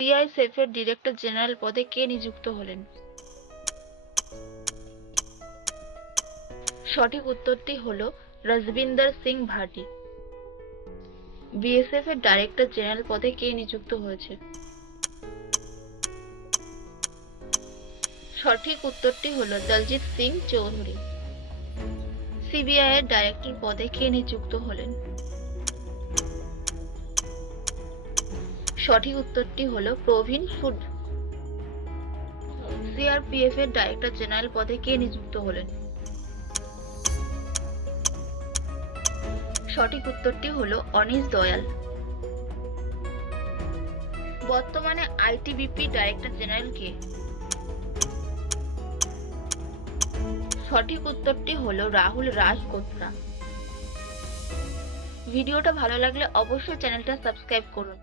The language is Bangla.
সিআইএসএফের ডিরেক্টর জেনারেল পদে কে নিযুক্ত হলেন? সঠিক উত্তরটি হলো রজবিন্দর সিং ভাটি। বিএসএফ এর ডাইরেক্টর জেনারেল পদে কে নিযুক্ত হয়েছে? সঠিক উত্তরটি হলো দলজিৎ সিং চৌধুরী। সিবিআই এর ডাইরেক্টর পদে কে নিযুক্ত হলেন? সঠিক উত্তরটি হলো প্রবীণ সুদ। সিআরপিএফ এর ডাইরেক্টর জেনারেল পদে কে নিযুক্ত হলেন? সঠিক উত্তরটি হলো অনিশ দয়াল। বর্তমানে আইটিবিপি ডাইরেক্টর জেনারেল কে? সঠিক উত্তরটি হলো রাহুল রাজ কোত্রা। ভিডিওটা ভালো লাগলে অবশ্যই চ্যানেলটা সাবস্ক্রাইব করুন।